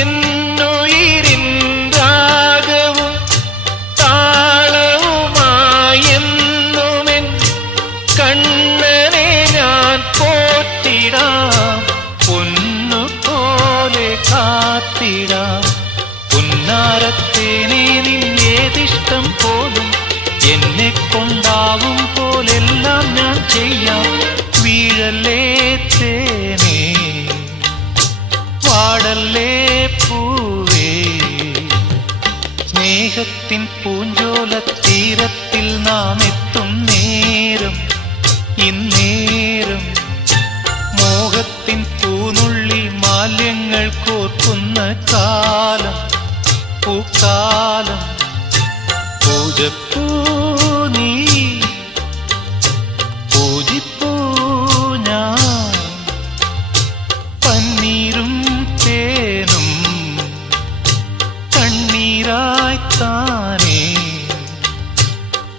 എന്നുയിരിൻ രാഗവും താളവുമായെന്നുമെൻ കണ്ണനെ ഞാൻ പോറ്റിടാം, പൊന്നുപോലെ കാത്തിടാം. പുന്നാരത്തേനെ നിന്നേതിഷ്ടം പോലും എന്നെ കൊണ്ടാവും പോലെല്ലാം ഞാൻ ചെയ്യാം. വീഴല്ലേ തേനേ, വാടല്ലേ പൂവേ, സ്നേഹത്തിൻ പൂഞ്ചോല തീരത്തിൽ നാം എത്തും നേരം ഇന്നേരം. മോഹത്തിൻ പൂനുള്ളി മാല്യങ്ങൾ കോർക്കുന്ന കാലം പൂക്കാലം. പൂജപ്പൂ